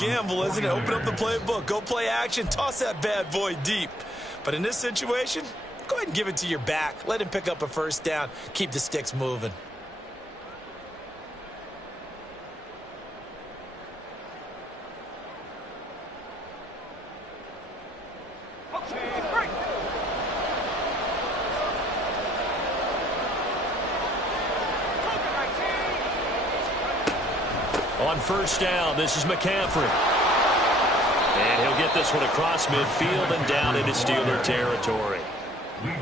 gamble, isn't it? Open up the playbook, go play action, toss that bad boy deep. But in this situation, go ahead and give it to your back. Let him pick up a first down. Keep the sticks moving. On first down, this is McCaffrey. And he'll get this one across midfield and down into Steeler territory.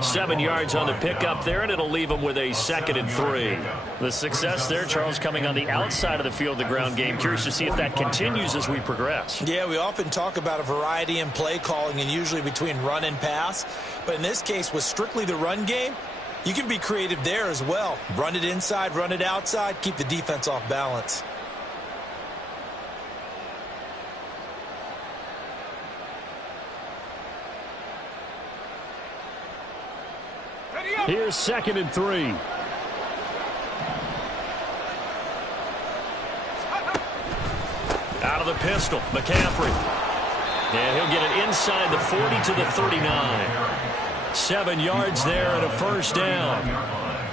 7 yards on the pickup there, and it'll leave him with a 2nd and 3. The success there, Charles, coming on the outside of the field, the ground game. Curious to see if that continues as we progress. Yeah, we often talk about a variety in play calling and usually between run and pass. But in this case, with strictly the run game, you can be creative there as well. Run it inside, run it outside, keep the defense off balance. Here's 2nd and 3. Out of the pistol, McCaffrey. And he'll get it inside the 40 to the 39. 7 yards there and a first down.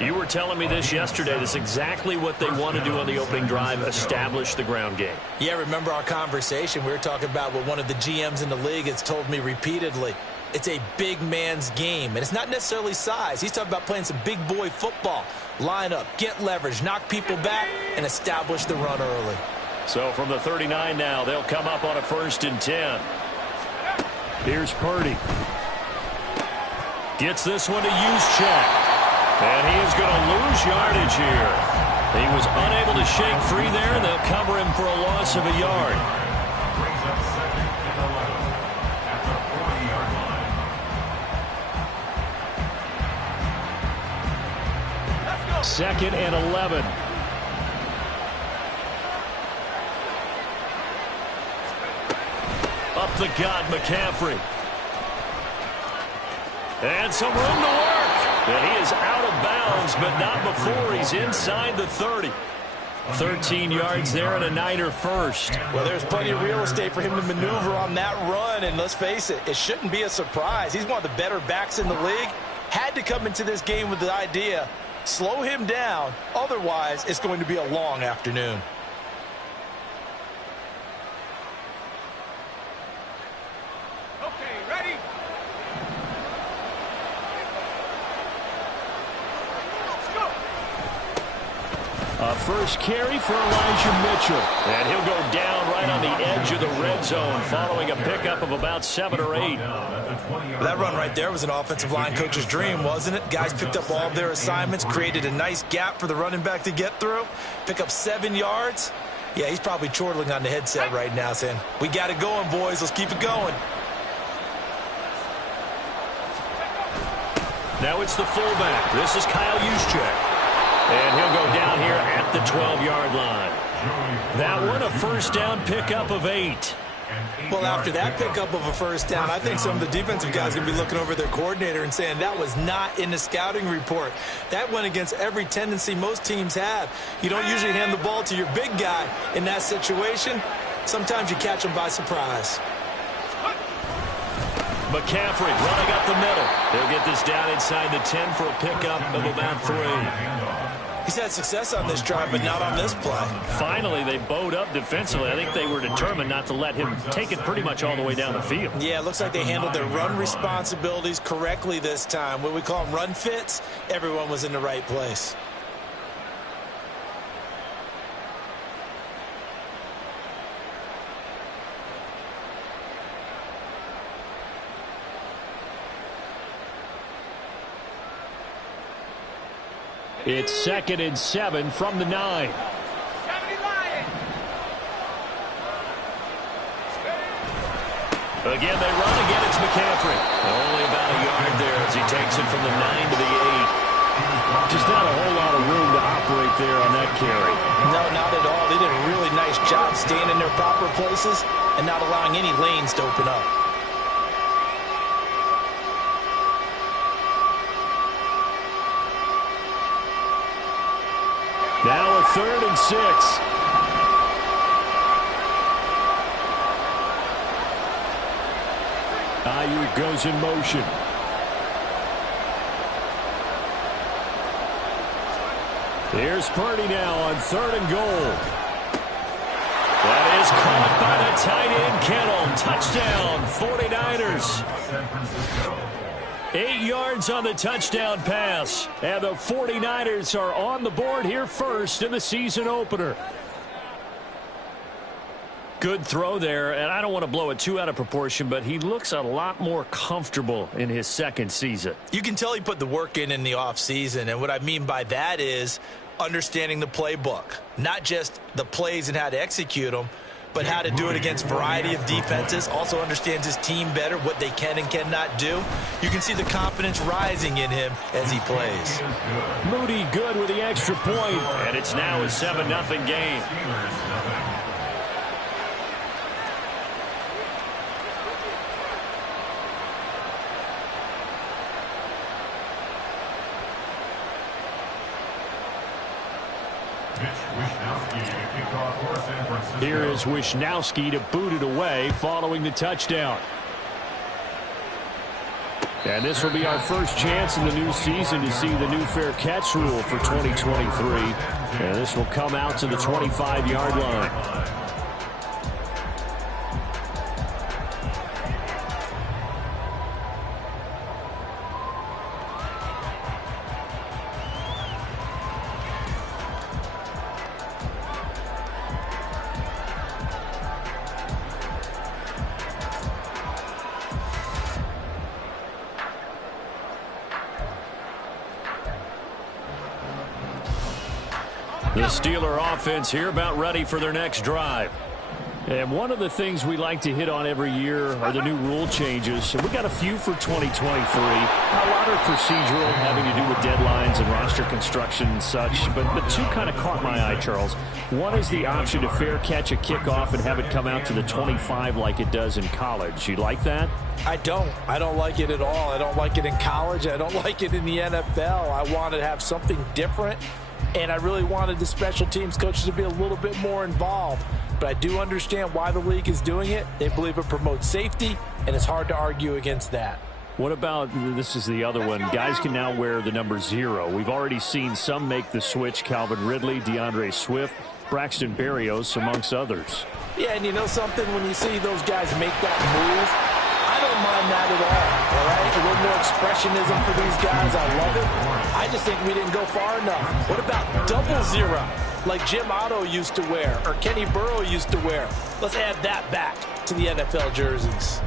You were telling me this yesterday. That's exactly what they want to do on the opening drive, establish the ground game. Yeah, remember our conversation? We were talking about what one of the GMs in the league has told me repeatedly. It's a big man's game, and it's not necessarily size. He's talking about playing some big boy football. Line up, get leverage, knock people back, and establish the run early. So from the 39 now, they'll come up on a 1st and 10. Here's Purdy. Gets this one to Juszczyk. And he is going to lose yardage here. He was unable to shake free there, and they'll cover him for a loss of a yard. 2nd and 11. Up the gut, McCaffrey. And some room to work. And he is out of bounds, but not before he's inside the 30. 13 yards there and a Niner first. Well, there's plenty of real estate for him to maneuver on that run, and let's face it, it shouldn't be a surprise. He's one of the better backs in the league. Had to come into this game with the idea, slow him down, otherwise it's going to be a long afternoon. Okay, ready? Let's go. A first carry for Elijah Mitchell. And he'll go down right on the edge of the red zone following a pickup of about 7 or 8. That run right there was an offensive line coach's dream, wasn't it? Guys picked up all of their assignments, created a nice gap for the running back to get through, pick up 7 yards. Yeah, he's probably chortling on the headset right now saying, we got it going, boys. Let's keep it going. Now it's the fullback. This is Kyle Juszczyk. And he'll go down here at the 12-yard line. That one, a first down pickup of 8. Well, after that pickup of a first down, I think some of the defensive guys are going to be looking over their coordinator and saying that was not in the scouting report. That went against every tendency most teams have. You don't usually hand the ball to your big guy in that situation. Sometimes you catch them by surprise. McCaffrey running up the middle. He'll get this down inside the 10 for a pickup of about 3. He's had success on this drive, but not on this play. Finally, they bowed up defensively. I think they were determined not to let him take it pretty much all the way down the field. Yeah, it looks like they handled their run responsibilities correctly this time. What we call them run fits, everyone was in the right place. It's 2nd and 7 from the 9. 70 Lions. Again, they run. Again, it's McCaffrey. Only about a yard there as he takes it from the 9 to the 8. Just not a whole lot of room to operate there on that carry. No, not at all. They did a really nice job staying in their proper places and not allowing any lanes to open up. Now a 3rd and 6. Ayuk goes in motion. Here's Purdy now on 3rd and goal. That is caught by the tight end, Kittle. Touchdown, 49ers. 8 yards on the touchdown pass. And the 49ers are on the board here first in the season opener. Good throw there, and I don't want to blow it too out of proportion, but he looks a lot more comfortable in his second season. You can tell he put the work in the offseason, and what I mean by that is understanding the playbook. Not just the plays and how to execute them, but how to do it against a variety of defenses. Also understands his team better, what they can and cannot do. You can see the confidence rising in him as he plays. Moody good with the extra point, and it's now a 7-0 game. Here is Wishnowski to boot it away following the touchdown. And this will be our first chance in the new season to see the new fair catch rule for 2023. And this will come out to the 25-yard line. The Steeler offense here about ready for their next drive. And one of the things we like to hit on every year are the new rule changes. And we got a few for 2023. A lot are procedural, having to do with deadlines and roster construction and such. But two kind of caught my eye, Charles. One is the option to fair catch a kickoff and have it come out to the 25 like it does in college. You like that? I don't like it at all. I don't like it in college. I don't like it in the NFL. I want to have something different. And I really wanted the special teams coaches to be a little bit more involved. But I do understand why the league is doing it. They believe it promotes safety, and it's hard to argue against that. What about, this is the other one, guys can now wear the number 0. We've already seen some make the switch, Calvin Ridley, DeAndre Swift, Braxton Berrios, amongst others. Yeah, and you know something? When you see those guys make that move, I don't mind that at all right? A little more expressionism for these guys. I love it. I just think we didn't go far enough. What about double 0, like Jim Otto used to wear or Kenny Burrow used to wear? Let's add that back to the NFL jerseys.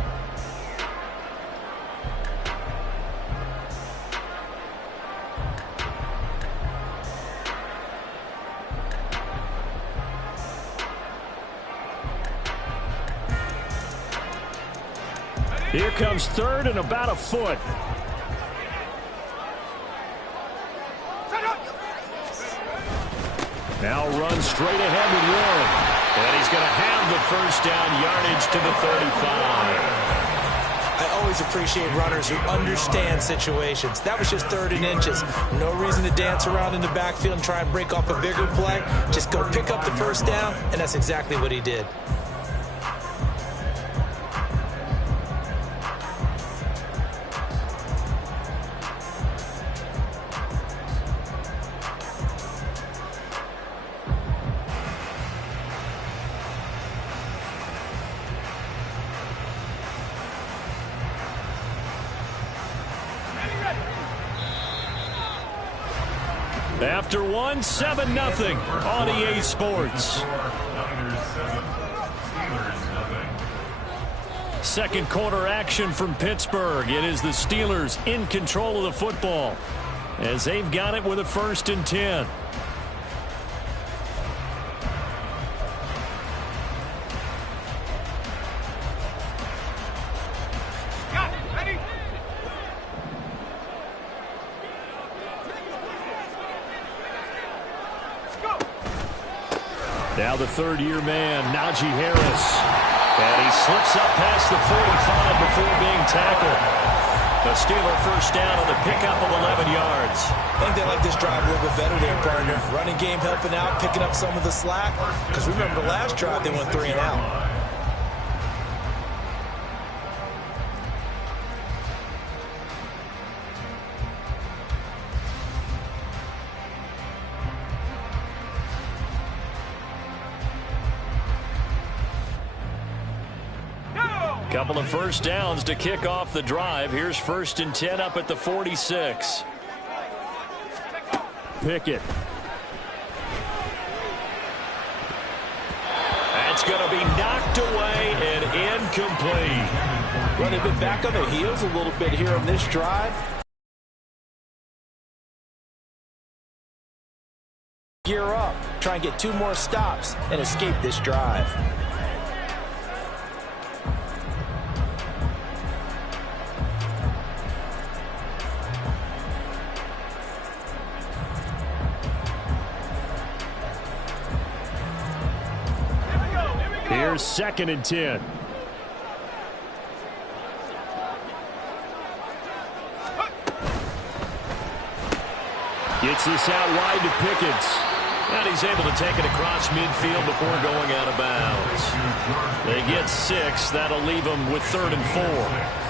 Here comes 3rd and about a foot. Now runs straight ahead with Warren. And he's going to have the first down, yardage to the 35. I always appreciate runners who understand situations. That was just 3rd and inches. No reason to dance around in the backfield and try and break off a bigger play. Just go pick up the first down, and that's exactly what he did. After one, 7-0 on EA Sports. Second quarter action from Pittsburgh. It is the Steelers in control of the football as they've got it with a 1st and 10. Now the 3rd-year man, Najee Harris. And he slips up past the 45 before being tackled. The Steeler first down on the pickup of 11 yards. I think they like this drive a little bit better there, partner. Running game helping out, picking up some of the slack. Because remember the last drive, they went 3 and out. Couple of first downs to kick off the drive. Here's 1st and 10 up at the 46. Pickett. That's going to be knocked away and incomplete. Well, they've been back on their heels a little bit here on this drive. Gear up, try and get 2 more stops and escape this drive. Here's 2nd and 10. Gets this out wide to Pickett. And he's able to take it across midfield before going out of bounds. They get 6. That'll leave them with 3rd and 4.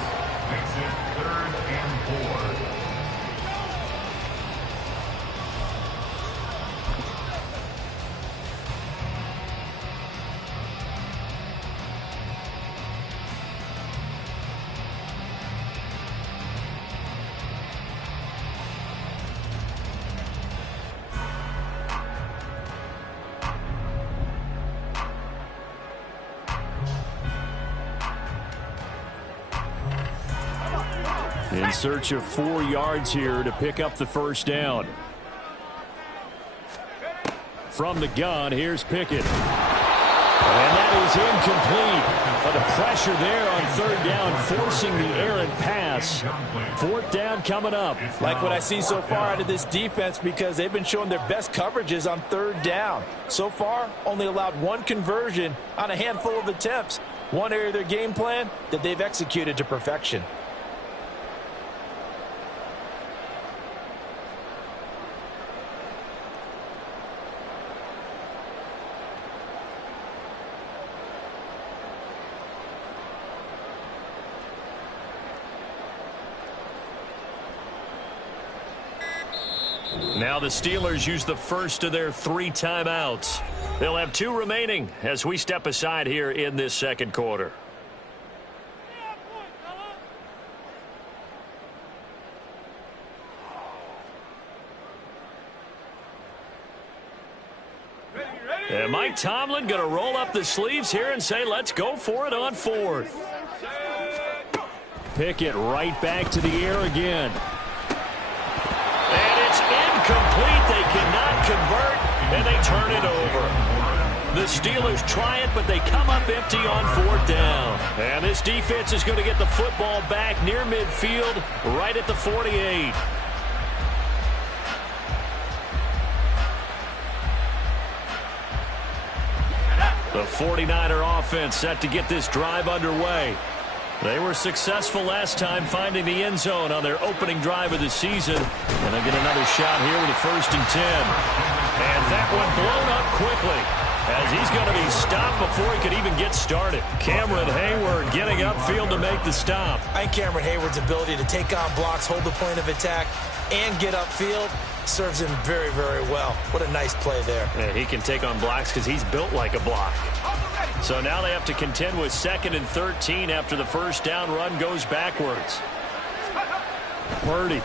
In search of 4 yards here to pick up the first down. From the gun, here's Pickett. And that is incomplete. But the pressure there on 3rd down, forcing the errant pass. 4th down coming up. Like what I see so far out of this defense, because they've been showing their best coverages on 3rd down. So far, only allowed 1 conversion on a handful of attempts. One area of their game plan that they've executed to perfection. Now the Steelers use the first of their 3 timeouts. They'll have 2 remaining as we step aside here in this 2nd quarter. And Mike Tomlin going to roll up the sleeves here and say, let's go for it on 4th. Pickett right back to the air again. And it's incomplete. They cannot convert, and they turn it over. The Steelers try it, but they come up empty on 4th down. And this defense is going to get the football back near midfield, right at the 48. The 49er offense set to get this drive underway. They were successful last time finding the end zone on their opening drive of the season. And they'll get another shot here with a 1st and 10. And that one blown up quickly as he's going to be stopped before he could even get started. Cameron Hayward getting upfield to make the stop. I think Cameron Hayward's ability to take on blocks, hold the point of attack, and get upfield serves him very, very well. What a nice play there. Yeah, he can take on blocks because he's built like a block. So now they have to contend with 2nd and 13 after the 1st down run goes backwards. Purdy.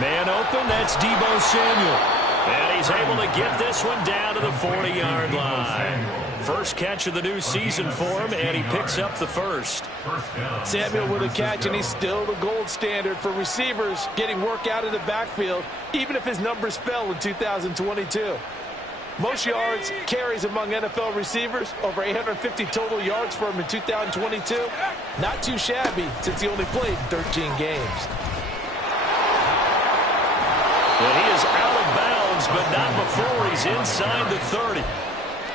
Man open, that's Deebo Samuel. And he's able to get this one down to the 40-yard line. First catch of the new season for him, and he picks up the 1st. Samuel with a catch, and he's still the gold standard for receivers getting work out of the backfield, even if his numbers fell in 2022. Most yards, carries among NFL receivers, over 850 total yards for him in 2022. Not too shabby since he only played 13 games. And he is out of bounds, but not before he's inside the 30.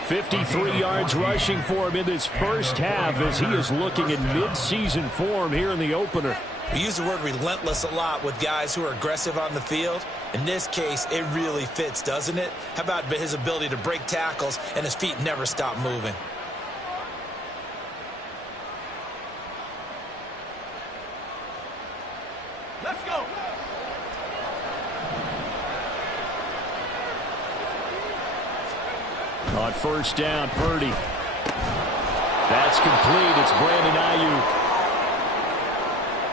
53 yards rushing for him in this first half as he is looking in mid-season form here in the opener. We use the word relentless a lot with guys who are aggressive on the field. In this case, it really fits, doesn't it? How about his ability to break tackles and his feet never stop moving? Let's go. On 1st down, Purdy. That's complete. It's Brandon Ayuk.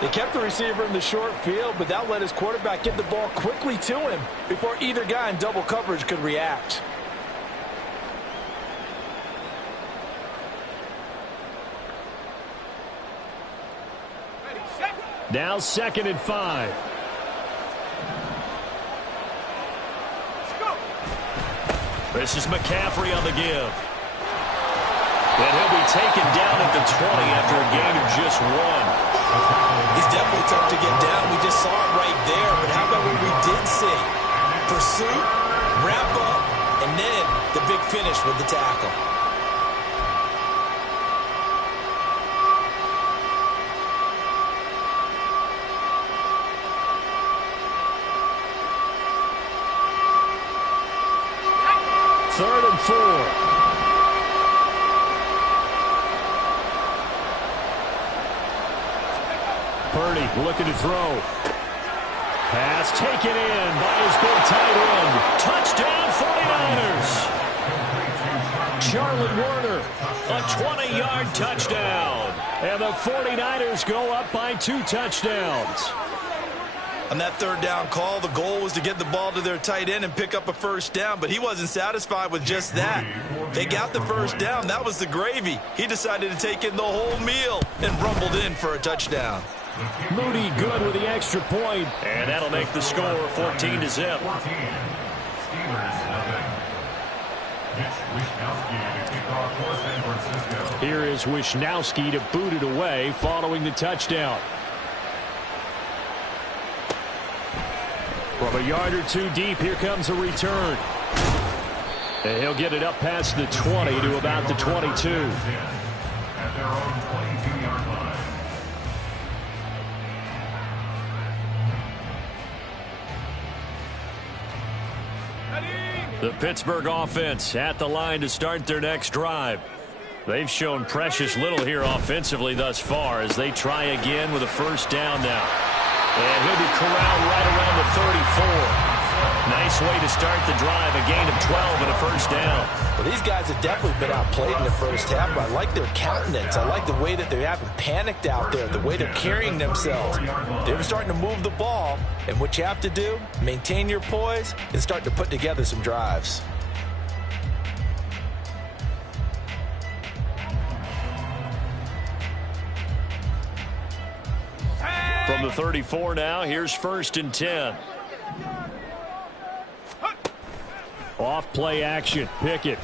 They kept the receiver in the short field, but that let his quarterback get the ball quickly to him before either guy in double coverage could react. Now 2nd and 5. This is McCaffrey on the give. And he'll be taken down at the 20 after a gain of just 1. He's definitely tough to get down. We just saw it right there. But how about what we did see? Pursuit, wrap up, and then the big finish with the tackle. Third and 4. Purdy looking to throw. Pass taken in by his big tight end. Touchdown 49ers. Charlie Warner, a 20-yard touchdown. And the 49ers go up by 2 touchdowns. On that third down call, the goal was to get the ball to their tight end and pick up a first down, but he wasn't satisfied with just that. They got the first down. That was the gravy. He decided to take in the whole meal and rumbled in for a touchdown. Moody good with the extra point. And that'll make the score 14-0. Here is Wishnowski to boot it away following the touchdown. From a yard or 2 deep, here comes a return. And he'll get it up past the 20 to about the 22. The Pittsburgh offense at the line to start their next drive. They've shown precious little here offensively thus far as they try again with a first down now. And he'll be corralled right around the 34. Nice way to start the drive, a gain of 12 and a first down. Well, these guys have definitely been outplayed in the first half, but I like their countenance. I like the way that they haven't panicked out there, the way they're carrying themselves. They're starting to move the ball, and what you have to do, maintain your poise and start to put together some drives. From the 34 now, here's 1st and 10. Off play action. Pickett.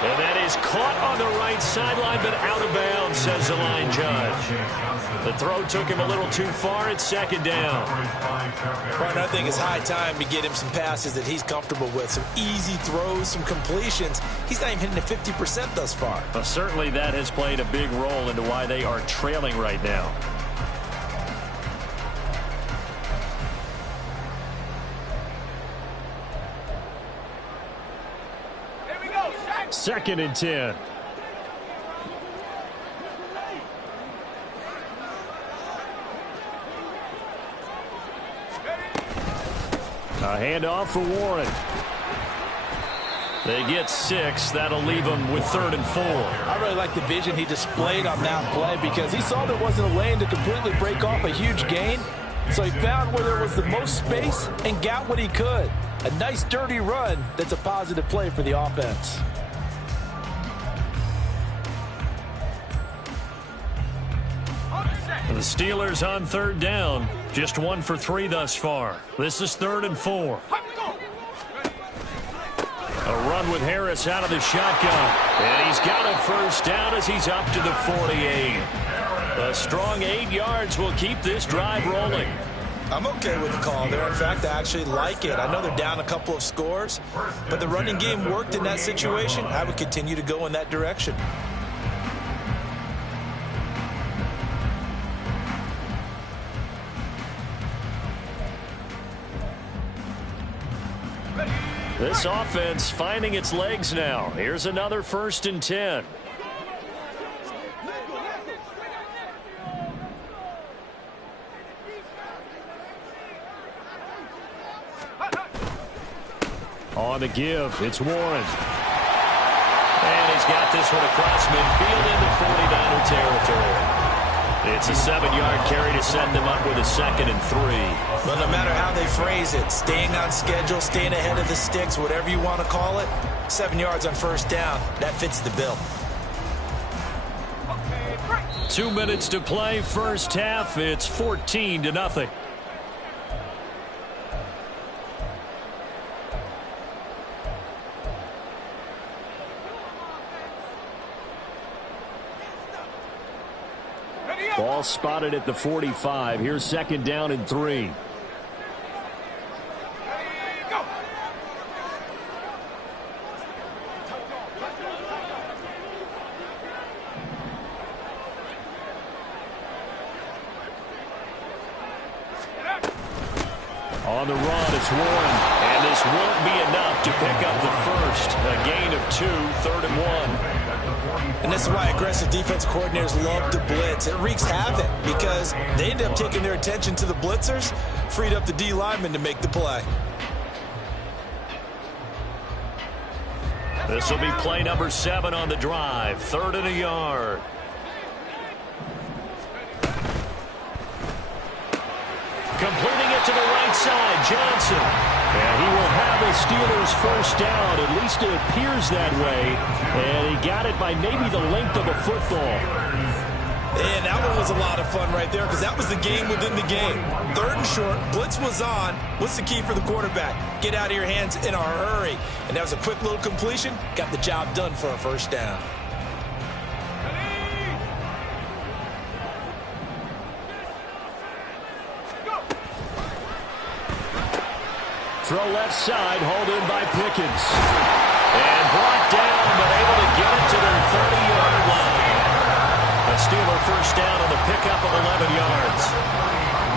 And that is caught on the right sideline, but out of bounds, says the line judge. The throw took him a little too far. It's 2nd down. Partner, I think it's high time to get him some passes that he's comfortable with. Some easy throws, some completions. He's not even hitting the 50% thus far. Well, certainly that has played a big role into why they are trailing right now. Here we go. 2nd and 10. A handoff for Warren. They get 6. That'll leave them with 3rd and 4. I really like the vision he displayed on that play because he saw there wasn't a lane to completely break off a huge gain. So he found where there was the most space and got what he could. A nice dirty run that's a positive play for the offense. The Steelers on 3rd down. Just 1 for 3 thus far. This is 3rd and 4. A run with Harris out of the shotgun. And he's got a first down as he's up to the 48. A strong 8 yards will keep this drive rolling. I'm okay with the call there. In fact, I actually like it. I know they're down a couple of scores, but the running game worked in that situation. I would continue to go in that direction. This offense finding its legs now. Here's another 1st and 10. On the give, it's Warren. And he's got this one across midfield into 49er territory. It's a 7-yard carry to send them up with a 2nd and 3. Well, no matter how they phrase it, staying on schedule, staying ahead of the sticks, whatever you want to call it, 7 yards on first down, that fits the bill. 2 minutes to play, first half. It's 14-0. Ball spotted at the 45. Here's 2nd down and 3. On the run, it's Warren. And this won't be enough to pick up the first. A gain of 2, 3rd and 1. And this is why aggressive defense coordinators love to blitz. It wreaks havoc because they end up taking their attention to the blitzers, freed up the D lineman to make the play. This will be play number 7 on the drive. 3rd and a yard. Completing it to the right side, Johnson. And he will have the Steelers first down. At least it appears that way. And he got it by maybe the length of a football. And that one was a lot of fun right there because that was the game within the game. 3rd and short, blitz was on. What's the key for the quarterback? Get out of your hands in a hurry. And that was a quick little completion. Got the job done for a first down. Throw left side, hauled in by Pickens. And brought down, but able to get it to their 30-yard line. A Steeler first down on the pickup of 11 yards.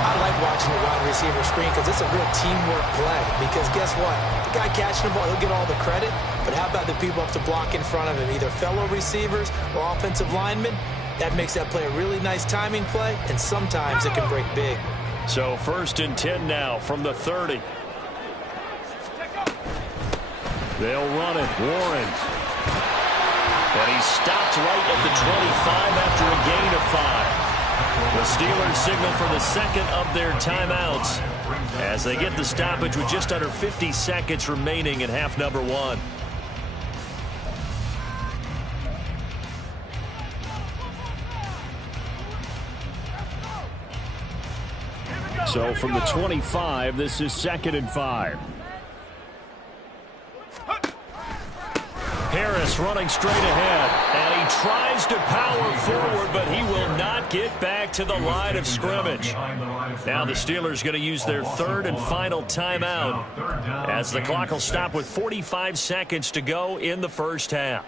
I like watching the wide receiver screen because it's a real teamwork play. Because guess what? The guy catching the ball, he'll get all the credit. But how about the people up to block in front of him, either fellow receivers or offensive linemen? That makes that play a really nice timing play, and sometimes it can break big. So 1st and 10 now from the 30. They'll run it. Warren. And he stopped right at the 25 after a gain of 5. The Steelers signal for the 2nd of their timeouts as they get the stoppage with just under 50 seconds remaining in half number 1. So from the 25, this is 2nd and 5. Harris running straight ahead, and he tries to power forward, but he will not get back to the line of scrimmage. Now the Steelers going to use their 3rd and final timeout as the clock will stop with 45 seconds to go in the first half.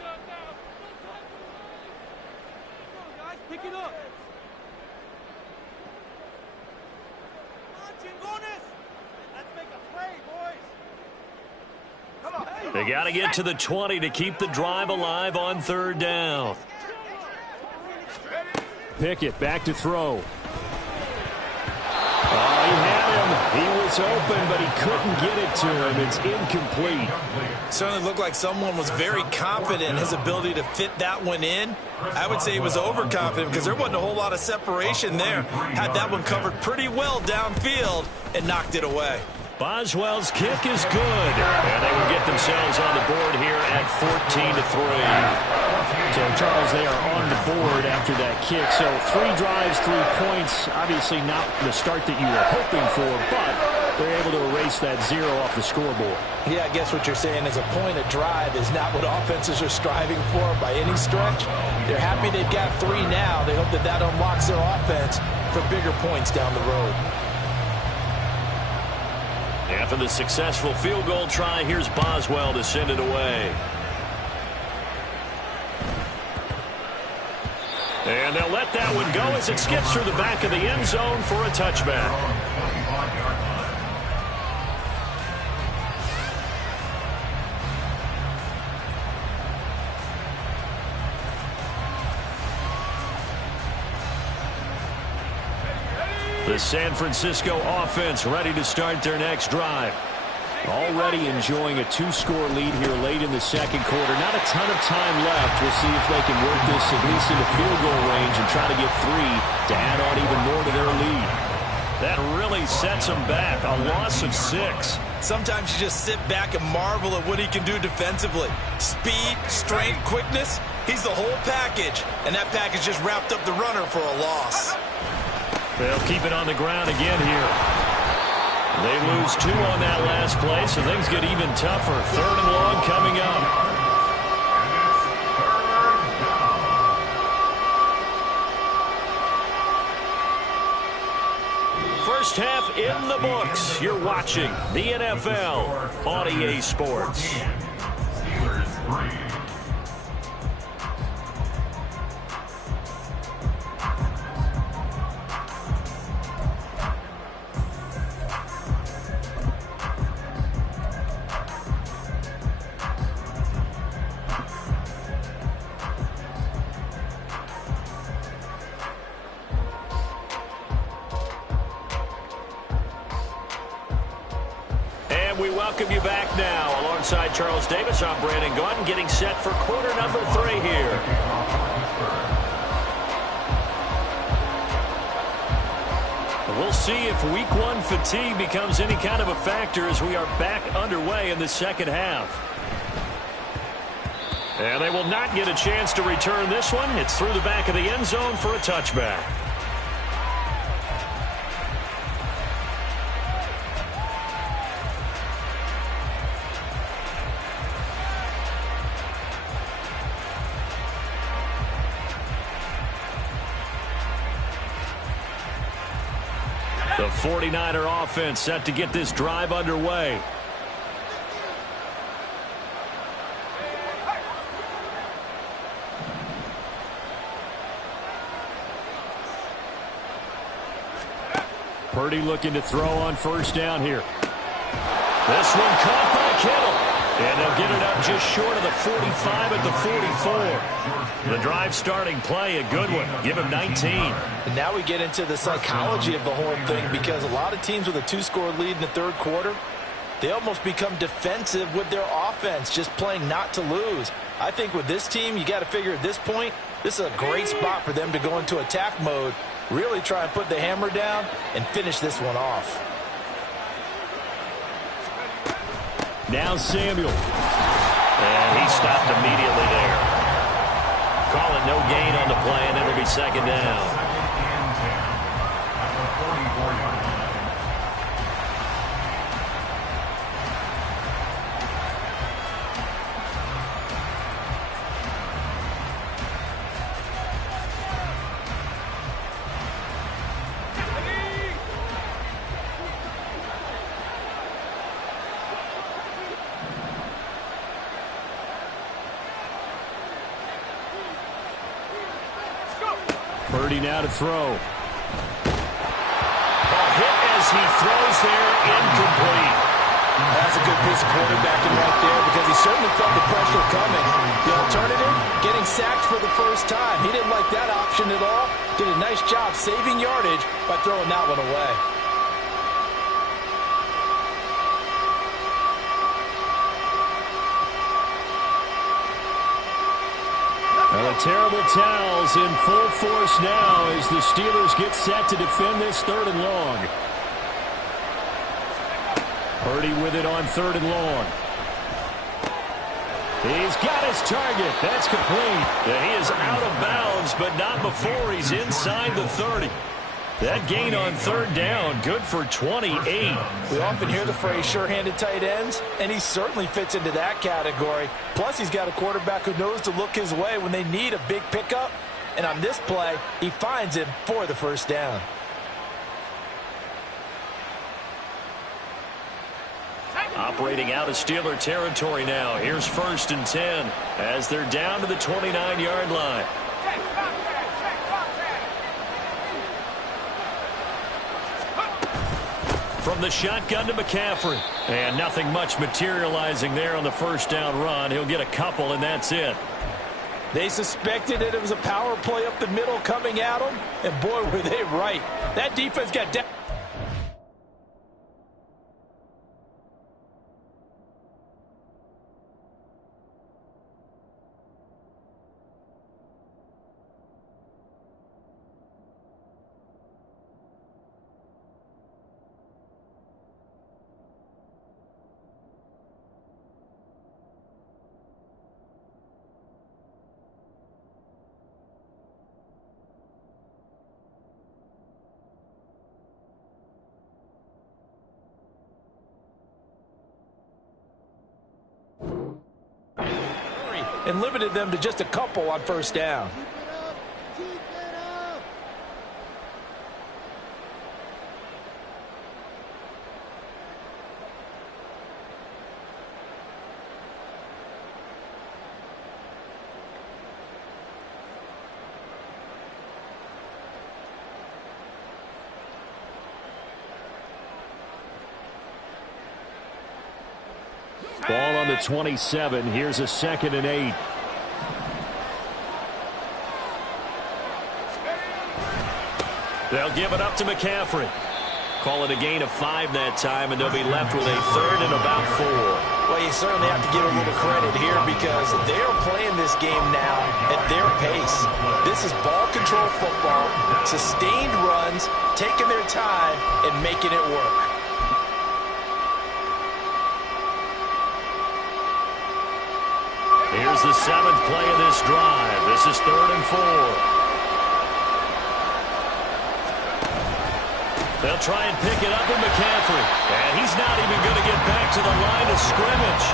They got to get to the 20 to keep the drive alive on 3rd down. Pickett back to throw. Oh, he had him. He was open, but he couldn't get it to him. It's incomplete. Certainly looked like someone was very confident in his ability to fit that one in. I would say he was overconfident because there wasn't a whole lot of separation there. Had that one covered pretty well downfield and knocked it away. Boswell's kick is good, and they will get themselves on the board here at 14-3. So, Charles, they are on the board after that kick. So 3 drives, 3 points. Obviously not the start that you were hoping for, but they're able to erase that 0 off the scoreboard. Yeah, I guess what you're saying is a point of drive is not what offenses are striving for by any stretch. They're happy they've got 3 now. They hope that that unlocks their offense for bigger points down the road. After the successful field goal try, here's Boswell to send it away. And they'll let that one go as it skips through the back of the end zone for a touchback. The San Francisco offense ready to start their next drive. Already enjoying a 2-score lead here late in the second quarter. Not a ton of time left. We'll see if they can work this at least into field goal range and try to get 3 to add on even more to their lead. That really sets them back. A loss of 6. Sometimes you just sit back and marvel at what he can do defensively. Speed, strength, quickness. He's the whole package. And that package just wrapped up the runner for a loss. They'll keep it on the ground again here. They lose 2 on that last play, so things get even tougher. 3rd and long coming up. First half in the books. You're watching the NFL on EA Sports. We welcome you back now. Alongside Charles Davis, I'm Brandon Gaudin, getting set for quarter number 3 here. We'll see if week 1 fatigue becomes any kind of a factor as we are back underway in the second half. And they will not get a chance to return this one. It's through the back of the end zone for a touchback. The 49er offense set to get this drive underway. Purdy looking to throw on first down here. This one caught by Kittle. And they'll get it up just short of the 45 at the 44. The drive starting play, a good one. Give him 19. And now we get into the psychology of the whole thing, because a lot of teams with a 2-score lead in the 3rd quarter, they almost become defensive with their offense, just playing not to lose. I think with this team, you got to figure at this point, this is a great spot for them to go into attack mode, really try and put the hammer down and finish this one off. Now Samuel. And he stopped immediately there. Call it no gain on the play, and it'll be second down. Purdy now to throw. A hit as he throws there, incomplete. That's a good piece of quarterbacking right there, because he certainly felt the pressure coming. The alternative, getting sacked for the first time. He didn't like that option at all. Did a nice job saving yardage by throwing that one away. Well, the terrible towels in full force now as the Steelers get set to defend this 3rd and long. Purdy with it on 3rd and long. He's got his target. That's complete. Yeah, he is out of bounds, but not before he's inside the 30. That gain on 3rd down, good for 28. We often hear the phrase sure-handed tight ends, and he certainly fits into that category. Plus, he's got a quarterback who knows to look his way when they need a big pickup. And on this play, he finds him for the first down. Operating out of Steeler territory now. Here's 1st and 10 as they're down to the 29-yard line. From the shotgun to McCaffrey. And nothing much materializing there on the first down run. He'll get a couple, and that's it. They suspected that it was a power play up the middle coming at them, and boy, were they right. That defense got down. and limited them to just a couple on first down. Ball on the 27. Here's a 2nd and 8. They'll give it up to McCaffrey. Call it a gain of 5 that time, and they'll be left with a 3rd and about 4. Well, you certainly have to give a little credit here because they're playing this game now at their pace. This is ball control football, sustained runs, taking their time, and making it work. Here's the 7th play of this drive. This is 3rd and 4. They'll try and pick it up with McCaffrey. And he's not even going to get back to the line of scrimmage.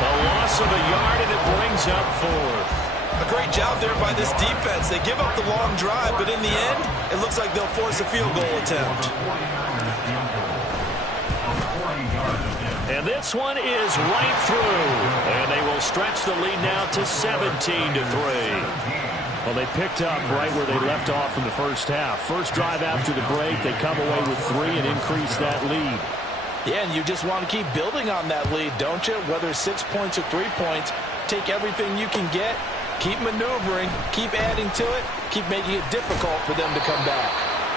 A loss of a yard, and it brings up 4th. A great job there by this defense. They give up the long drive, but in the end, it looks like they'll force a field goal attempt. And this one is right through. And they will stretch the lead now to 17-3. Well, they picked up right where they left off in the first half. First drive after the break, they come away with 3 and increase that lead. Yeah, and you just want to keep building on that lead, don't you? Whether it's 6 points or 3 points, take everything you can get, keep maneuvering, keep adding to it, keep making it difficult for them to come back.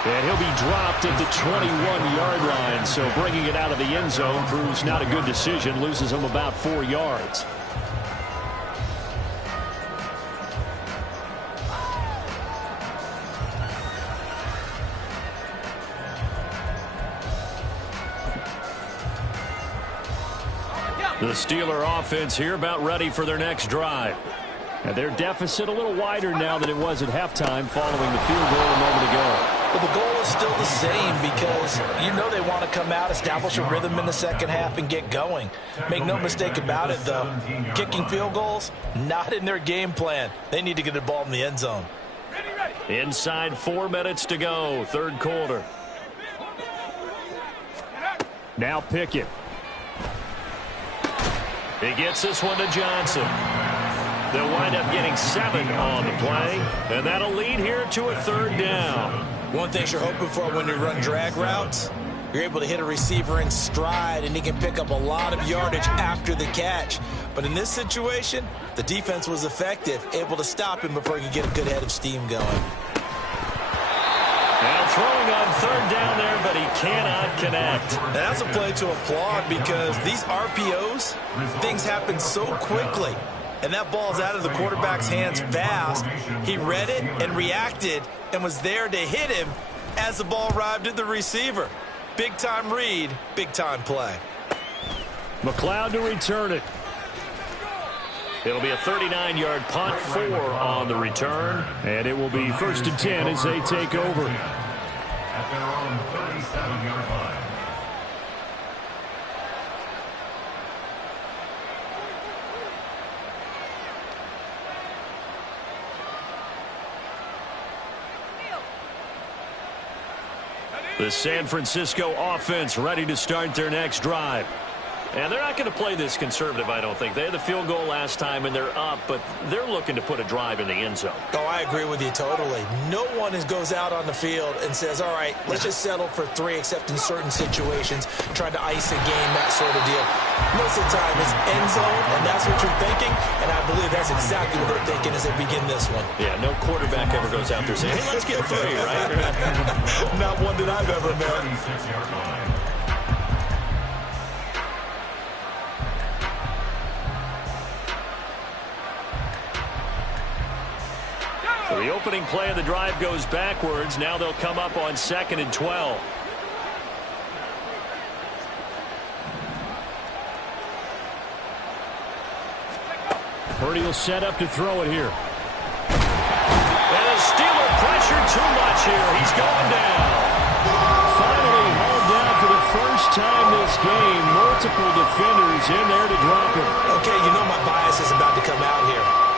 And he'll be dropped at the 21-yard line, so bringing it out of the end zone proves not a good decision, loses him about 4 yards. The Steeler offense here about ready for their next drive. And their deficit a little wider now than it was at halftime following the field goal a moment ago. But the goal is still the same because you know they want to come out, establish a rhythm in the second half, and get going. Make no mistake about it, though. Kicking field goals, not in their game plan. They need to get the ball in the end zone. Inside 4 minutes to go, 3rd quarter. Now Pickett. He gets this one to Johnson. They'll wind up getting 7 on the play, and that'll lead here to a 3rd down. One thing you're hoping for when you run drag routes, you're able to hit a receiver in stride, and he can pick up a lot of yardage after the catch. But in this situation, the defense was effective, able to stop him before he could get a good head of steam going. Now throwing on 3rd down there, but he cannot connect. And that's a play to applaud because these RPOs, things happen so quickly. And that ball's out of the quarterback's hands fast. He read it and reacted and was there to hit him as the ball arrived at the receiver. Big-time read, big-time play. McLeod to return it. It'll be a 39-yard punt, 4 on the return. And it will be 1st and 10 as they take over. At their own 37-yard line. The San Francisco offense ready to start their next drive. And they're not going to play this conservative, I don't think. They had the field goal last time, and they're up, but they're looking to put a drive in the end zone. Oh, I agree with you totally. No one goes out on the field and says, all right, let's just settle for 3, except in certain situations, trying to ice a game, that sort of deal. Most of the time, it's end zone, and that's what you're thinking, and I believe that's exactly what they're thinking as they begin this one. Yeah, no quarterback ever goes out there saying, hey, let's get 3, right? Not one that I've ever met. 36-yard line. So the opening play of the drive goes backwards. Now they'll come up on 2nd and 12. Purdy will set up to throw it here. And the Steeler pressure too much here. He's going down. Finally hauled down for the first time this game. Multiple defenders in there to drop him. Okay, you know my bias is about to come out here.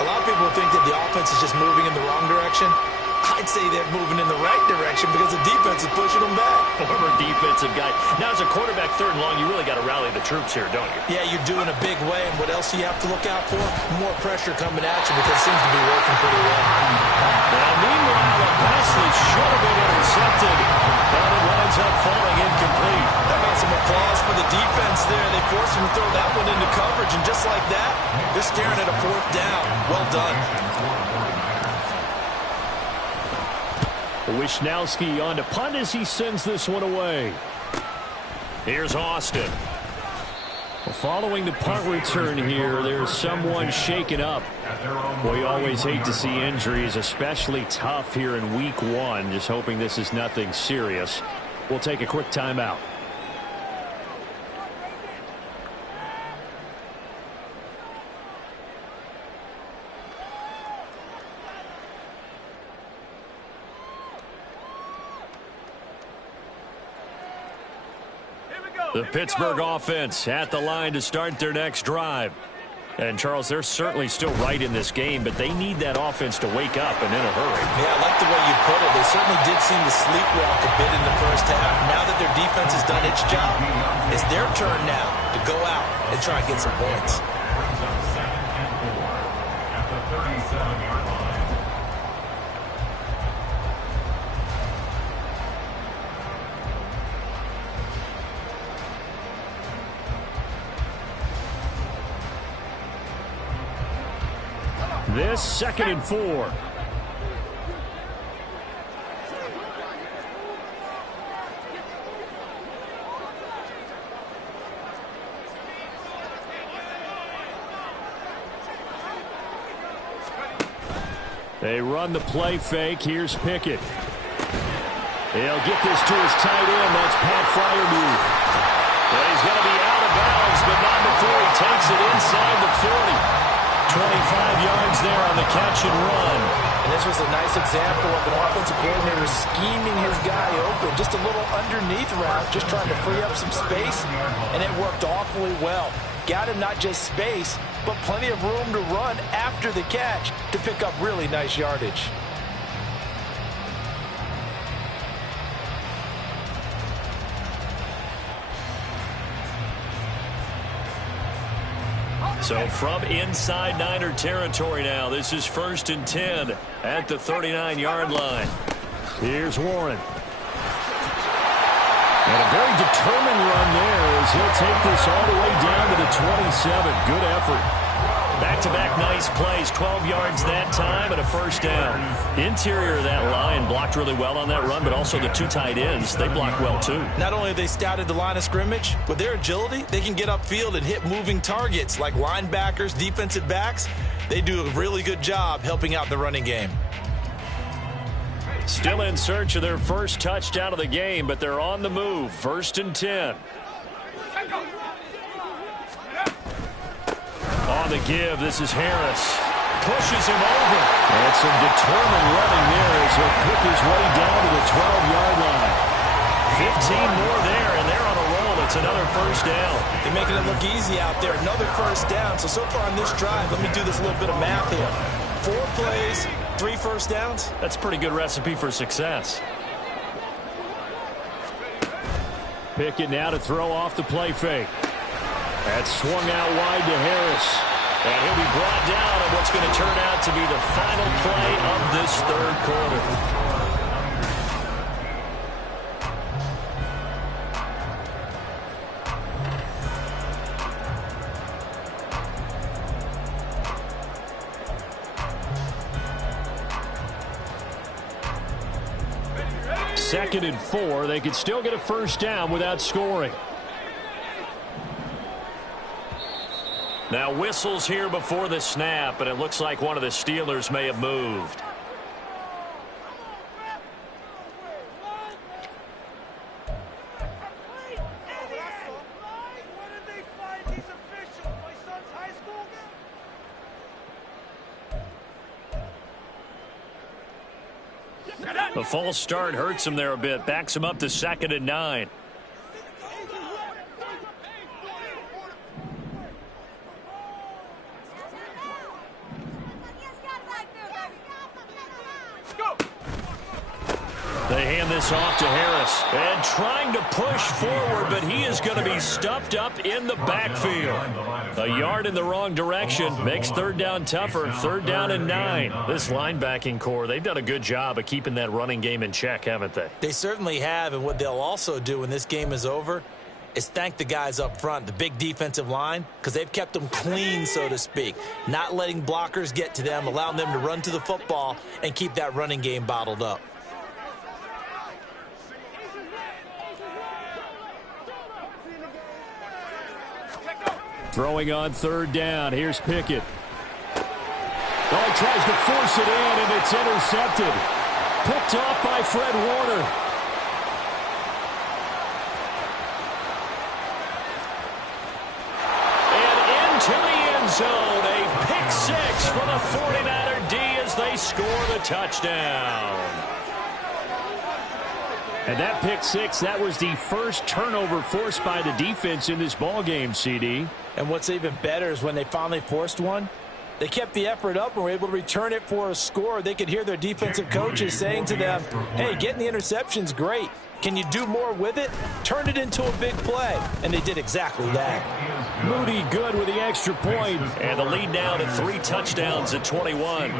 direction. I'd say they're moving in the right direction because the defense is pushing them back. Former defensive guy. Now, as a quarterback, 3rd and long, you really got to rally the troops here, don't you? Yeah, you do in a big way. And what else do you have to look out for? More pressure coming at you because it seems to be working pretty well. Now, meanwhile, a pass that should have been intercepted, but it winds up falling incomplete. How about some applause for the defense there? They forced him to throw that one into coverage, and just like that, they're staring at a 4th down. Well done. Wisnowski on to punt as he sends this one away. Here's Austin. Well, following the punt return here, there's someone shaken up. We always hate to see injuries, especially tough here in week 1. Just hoping this is nothing serious. We'll take a quick timeout. The Pittsburgh offense at the line to start their next drive. And, Charles, they're certainly still right in this game, but they need that offense to wake up and in a hurry. Yeah, I like the way you put it. They certainly did seem to sleepwalk a bit in the first half. Now that their defense has done its job, it's their turn now to go out and try and get some points. Brings up 2nd and 4 at the 37-yard line. This 2nd and 4. They run the play fake. Here's Pickett. He'll get this to his tight end. That's Pat Fryermuth. Well, he's going to be out of bounds, but not before he takes it inside the 40. 25 yards there on the catch and run. And this was a nice example of an offensive coordinator scheming his guy open. Just a little underneath route, just trying to free up some space, and it worked awfully well. Got him not just space, but plenty of room to run after the catch to pick up really nice yardage. So from inside Niner territory now, this is 1st and 10 at the 39-yard line. Here's Warren. And a very determined run there as he'll take this all the way down to the 27. Good effort. Back-to-back nice plays, 12 yards that time and a 1st down. Interior of that line blocked really well on that run, but also the 2 tight ends, they blocked well too. Not only have they scouted the line of scrimmage, with their agility, they can get upfield and hit moving targets like linebackers, defensive backs. They do a really good job helping out the running game. Still in search of their first touchdown of the game, but they're on the move. 1st and 10. On the give, this is Harris. Pushes him over. And some determined running there as he'll pick his way down to the 12-yard line. 15 more there, and they're on a roll. It's another 1st down. They're making it look easy out there. Another 1st down. So far on this drive, let me do this little bit of math here. 4 plays, 3 1st downs. That's a pretty good recipe for success. Pickett now to throw off the play fake. That's swung out wide to Harris. And he'll be brought down on what's going to turn out to be the final play of this 3rd quarter. Second and 4. They could still get a 1st down without scoring. Now whistles here before the snap, and it looks like one of the Steelers may have moved. The false start hurts him there a bit, backs him up to 2nd and 9. They hand this off to Harris. And trying to push forward, but he is going to be stuffed up in the backfield. A yard in the wrong direction makes third down tougher. 3rd down and 9. This linebacking core, they've done a good job of keeping that running game in check, haven't they? They certainly have, and what they'll also do when this game is over is thank the guys up front, the big defensive line, because they've kept them clean, so to speak, not letting blockers get to them, allowing them to run to the football and keep that running game bottled up. Throwing on 3rd down. Here's Pickett. Oh, he tries to force it in, and it's intercepted. Picked off by Fred Warner. And into the end zone. A pick 6 for the 49er D as they score the touchdown. And that pick 6, that was the first turnover forced by the defense in this ballgame, CD. And what's even better is when they finally forced one, they kept the effort up and were able to return it for a score. They could hear their defensive coaches saying to them, hey, getting the interception's great. Can you do more with it? Turn it into a big play. And they did exactly that. Moody good with the extra point. And the lead now to 3 touchdowns at 21.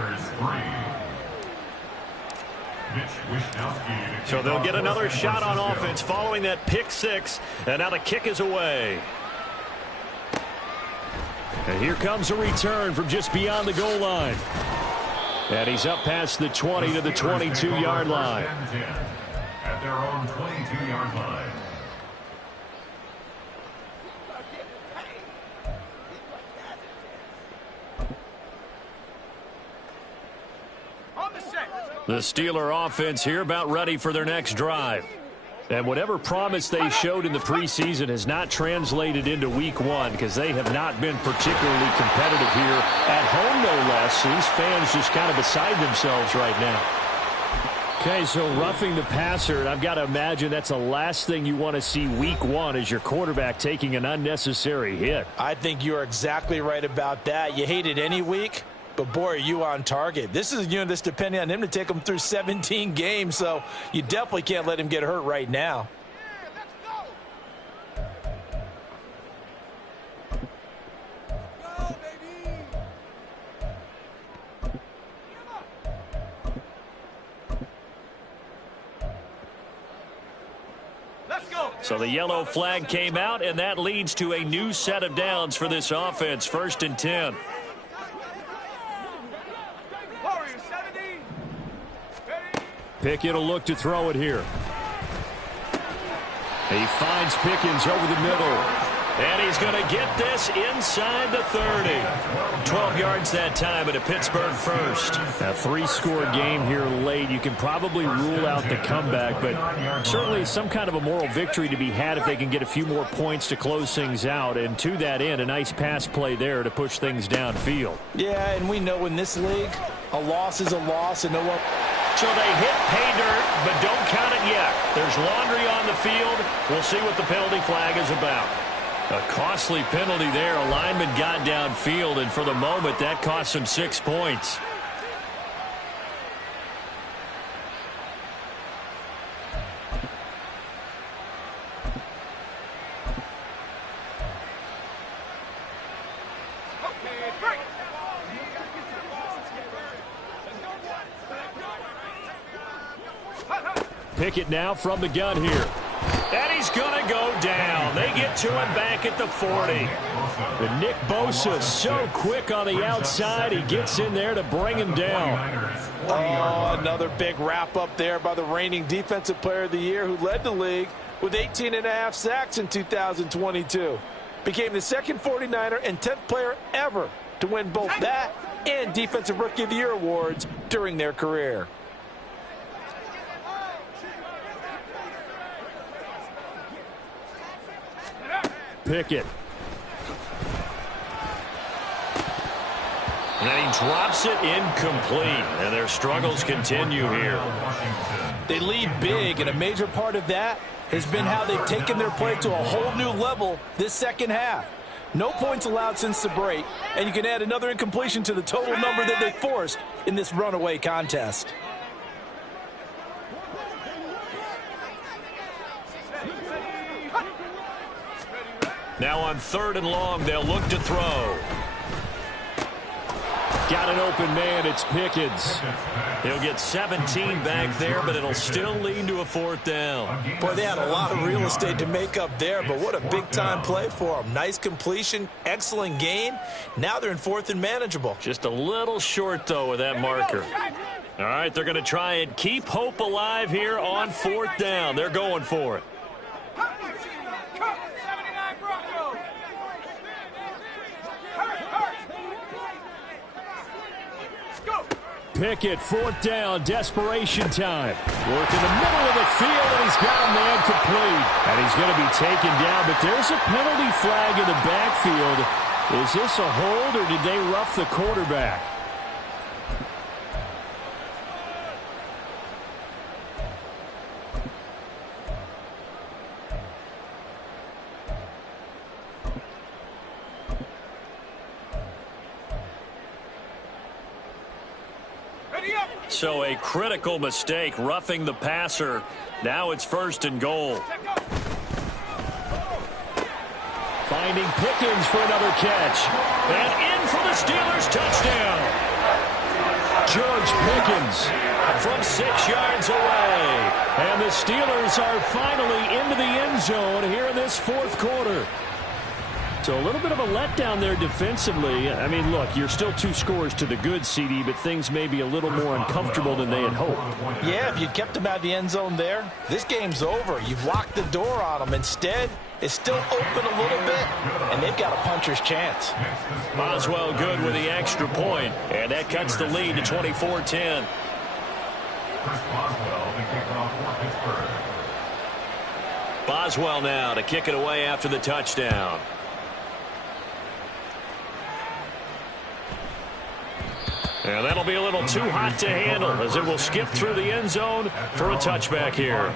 So they'll get another shot on offense following that pick 6. And now the kick is away. And here comes a return from just beyond the goal line. And he's up past the 20 to the 22-yard line. At their own 22-yard line. The Steeler offense here about ready for their next drive. And whatever promise they showed in the preseason has not translated into week 1 because they have not been particularly competitive here at home, no less. These fans just kind of beside themselves right now. Okay, so roughing the passer, and I've got to imagine that's the last thing you want to see week 1 is your quarterback taking an unnecessary hit. I think you're exactly right about that. You hate it any week, but boy, are you on target. This is a unit that's depending on him to take him through 17 games, so you definitely can't let him get hurt right now. So the yellow flag came out, and that leads to a new set of downs for this offense. 1st and 10. Pickett will look to throw it here. He finds Pickens over the middle. And he's going to get this inside the 30. 12 yards that time at a Pittsburgh first. A 3-score game here late. You can probably rule out the comeback, but certainly some kind of a moral victory to be had if they can get a few more points to close things out. And to that end, a nice pass play there to push things downfield. Yeah, and we know in this league, a loss is a loss, and no one... So they hit pay dirt, but don't count it yet. There's laundry on the field. We'll see what the penalty flag is about. A costly penalty there. A lineman got downfield, and for the moment, that cost him 6 points. Pickett now from the gun here. And he's going to go down. They get to him back at the 40. And Nick Bosa so quick on the outside. He gets in there to bring him down. Oh, another big wrap up there by the reigning Defensive Player of the Year who led the league with 18.5 sacks in 2022. Became the second 49er and 10th player ever to win both that and Defensive Rookie of the Year awards during their career. Pickett. And then he drops it incomplete. And their struggles continue here. They lead big, and a major part of that has been how they've taken their play to a whole new level this second half. No points allowed since the break, and you can add another incompletion to the total number that they forced in this runaway contest. Now on 3rd and long, they'll look to throw. Got an open man. It's Pickens. He'll get 17 back there, but it'll still lead to a 4th down. Boy, they had a lot of real estate to make up there, but what a big-time play for them. Nice completion, excellent gain. Now they're in 4th and manageable. Just a little short, though, with that marker. All right, they're going to try and keep hope alive here on 4th down. They're going for it. Pickett, 4th down, desperation time. Work in the middle of the field, and he's got a man complete. And he's going to be taken down, but there's a penalty flag in the backfield. Is this a hold, or did they rough the quarterback? So a critical mistake, roughing the passer. Now it's 1st and goal. Finding Pickens for another catch. And in for the Steelers touchdown. George Pickens from 6 yards away. And the Steelers are finally into the end zone here in this 4th quarter. So a little bit of a letdown there defensively. I mean, look, you're still 2 scores to the good, CD, but things may be a little more uncomfortable than they had hoped. Yeah, if you'd kept them out of the end zone there, this game's over. You've locked the door on them. Instead, it's still open a little bit, and they've got a puncher's chance. Boswell good with the extra point, and that cuts the lead to 24-10. Boswell now to kick it away after the touchdown. And that'll be a little too hot to handle as it will skip through the end zone for a touchback here.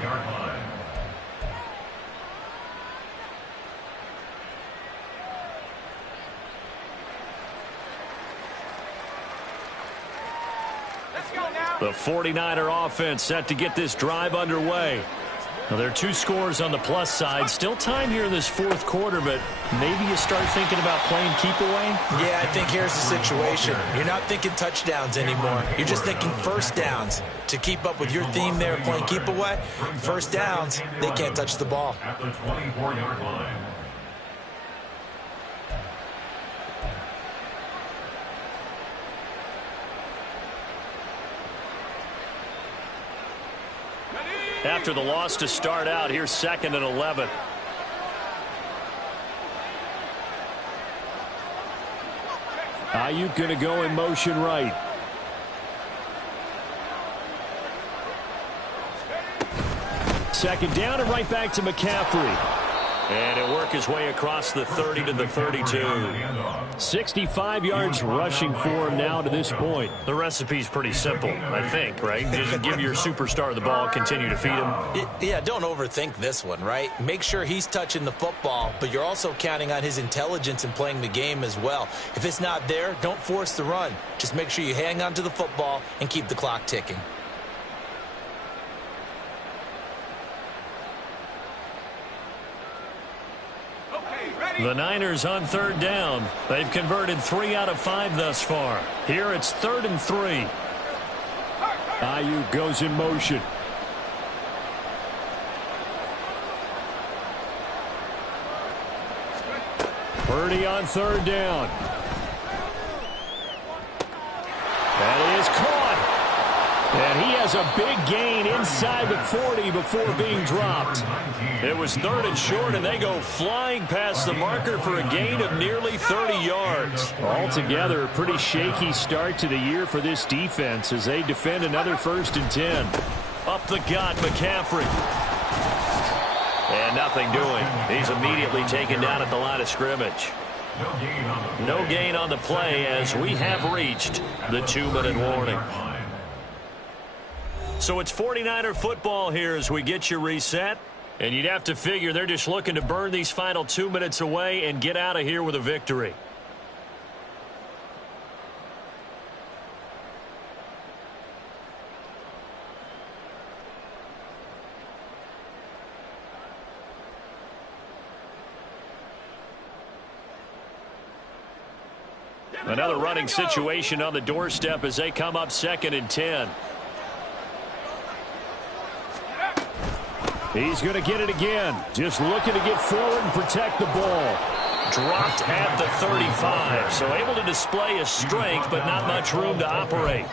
The 49er offense set to get this drive underway. Now, there are 2 scores on the plus side. Still time here in this 4th quarter, but maybe you start thinking about playing keep away? Yeah, I think here's the situation. You're not thinking touchdowns anymore. You're just thinking 1st downs. To keep up with your theme there, playing keep away, 1st downs, they can't touch the ball. At the 24-yard line. After the loss to start out, here's 2nd and 11. Ayuk going to go in motion right. Second down and right back to McCaffrey. And he'll work his way across the 30 to the 32. 65 yards rushing for him now to this point. The recipe's pretty simple, I think, right? Just give your superstar the ball, continue to feed him. Yeah, don't overthink this one, right? Make sure he's touching the football, but you're also counting on his intelligence in playing the game as well. If it's not there, don't force the run. Just make sure you hang on to the football and keep the clock ticking. The Niners on 3rd down. They've converted 3 out of 5 thus far. Here it's 3rd and 3. Ayuk goes in motion. Purdy on 3rd down. That is caught. And he has a big gain inside the 40 before being dropped. It was 3rd and short, and they go flying past the marker for a gain of nearly 30 yards. Altogether, a pretty shaky start to the year for this defense as they defend another 1st and 10. Up the gut, McCaffrey. And nothing doing. He's immediately taken down at the line of scrimmage. No gain on the play as we have reached the 2-minute warning. So it's 49er football here as we get you reset. And you'd have to figure they're just looking to burn these final 2 minutes away and get out of here with a victory. Another running situation on the doorstep as they come up 2nd and 10. He's going to get it again. Just looking to get forward and protect the ball. Dropped at the 35. So able to display his strength, but not much room to operate.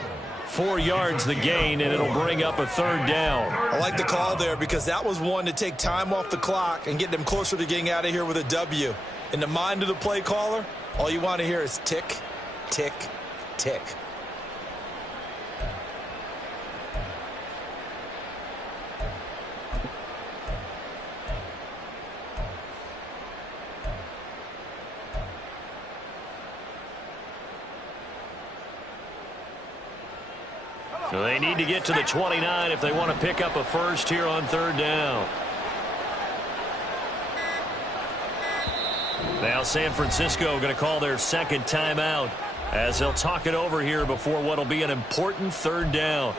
4 yards the gain, and it'll bring up a 3rd down. I like the call there because that was one to take time off the clock and get them closer to getting out of here with a W. In the mind of the play caller, all you want to hear is tick, tick, tick. So they need to get to the 29 if they want to pick up a first here on 3rd down. Now San Francisco going to call their 2nd timeout as they'll talk it over here before what will be an important 3rd down.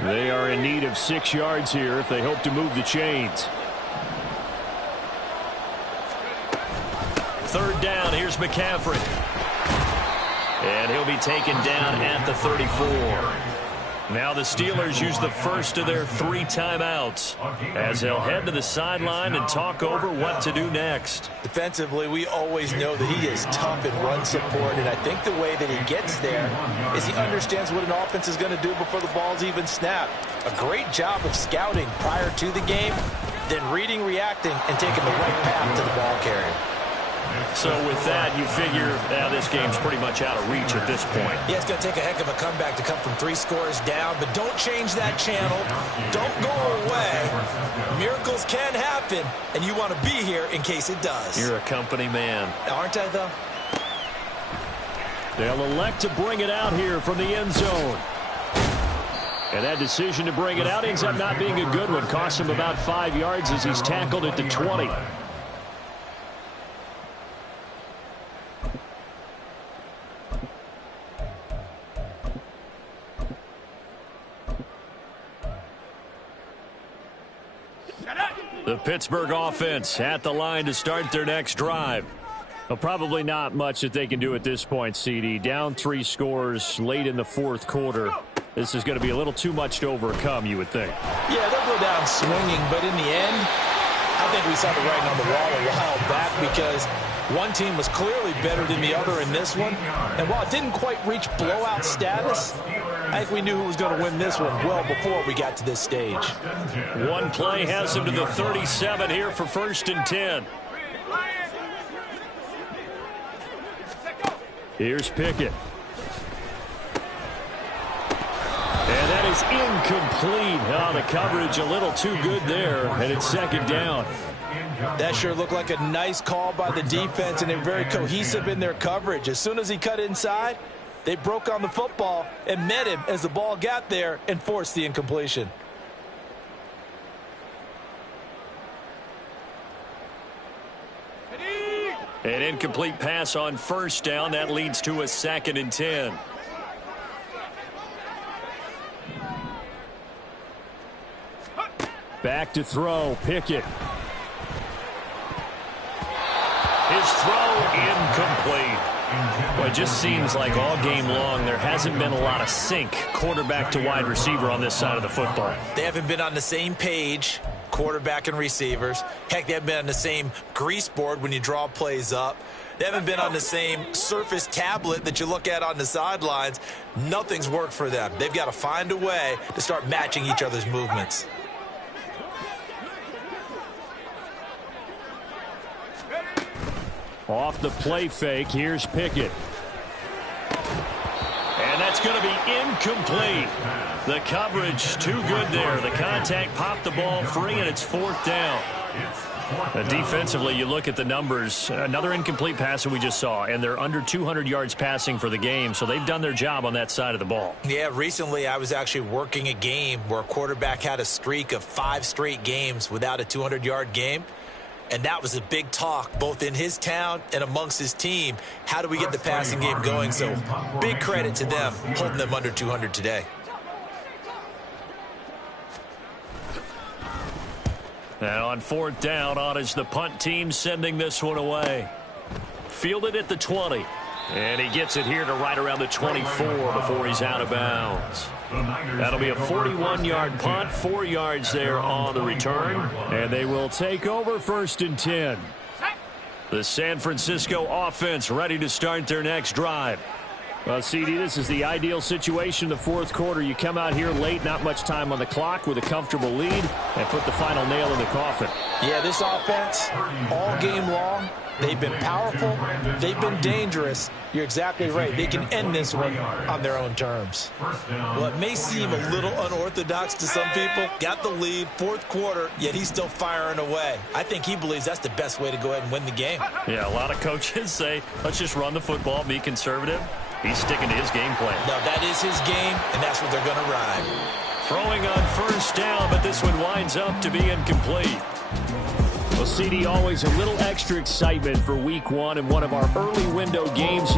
They are in need of 6 yards here if they hope to move the chains. 3rd down, here's McCaffrey. And he'll be taken down at the 34. Now the Steelers use the first of their 3 timeouts as they'll head to the sideline and talk over what to do next. Defensively, we always know that he is tough in run support, and I think the way that he gets there is he understands what an offense is going to do before the ball's even snapped. A great job of scouting prior to the game, then reading, reacting, and taking the right path to the ball carrier. So with that, you figure this game's pretty much out of reach at this point. Yeah, it's going to take a heck of a comeback to come from 3 scores down, but don't change that channel. Don't go away. Miracles can happen, and you want to be here in case it does. You're a company man. Aren't I, though? They'll elect to bring it out here from the end zone. And that decision to bring it out ends up not being a good one. Costs him about 5 yards as he's tackled at the 20. The Pittsburgh offense at the line to start their next drive. Well, probably not much that they can do at this point, CD. Down 3 scores late in the 4th quarter. This is going to be a little too much to overcome, you would think. Yeah, they'll go down swinging, but in the end, I think we saw the writing on the wall a while back because one team was clearly better than the other in this one. And while it didn't quite reach blowout status, I think we knew who was going to win this one well before we got to this stage. One play has them to the 37 here for 1st and 10. Here's Pickett. And that is incomplete. Oh, the coverage a little too good there, and it's 2nd down. That sure looked like a nice call by the defense, and they're very cohesive in their coverage. As soon as he cut inside, they broke on the football and met him as the ball got there and forced the incompletion. An incomplete pass on 1st down. That leads to a 2nd and 10. Back to throw. Pickett. His throw incomplete. Well, it just seems like all game long there hasn't been a lot of sync quarterback to wide receiver on this side of the football. They haven't been on the same page, quarterback and receivers. Heck, they haven't been on the same grease board when you draw plays up. They haven't been on the same Surface tablet that you look at on the sidelines. Nothing's worked for them. They've got to find a way to start matching each other's movements. Off the play fake, here's Pickett. And that's going to be incomplete. The coverage too good there. The contact popped the ball free, and it's 4th down. Defensively, you look at the numbers. Another incomplete pass that we just saw, and they're under 200 yards passing for the game, so they've done their job on that side of the ball. Yeah, recently I was actually working a game where a quarterback had a streak of 5 straight games without a 200-yard game. And that was a big talk, both in his town and amongst his team. How do we get the passing game going? So big credit to them, holding them under 200 today. And on fourth down, on is the punt team sending this one away. Fielded at the 20. And he gets it here to right around the 24 before he's out of bounds. That'll be a 41-yard punt, 4 yards there on the return. And they will take over 1st and 10. The San Francisco offense ready to start their next drive. Well, CD, this is the ideal situation in the fourth quarter. You come out here late, not much time on the clock with a comfortable lead, and put the final nail in the coffin. Yeah, this offense, all game long, they've been powerful, they've been dangerous. You're exactly right. They can end this one on their own terms. Well, it may seem a little unorthodox to some people. Got the lead, fourth quarter, yet he's still firing away. I think he believes that's the best way to go ahead and win the game. Yeah, a lot of coaches say, let's just run the football, be conservative. He's sticking to his game plan. No, that is his game, and that's what they're going to ride. Throwing on first down, but this one winds up to be incomplete. Well, CD, always a little extra excitement for week one in one of our early window games.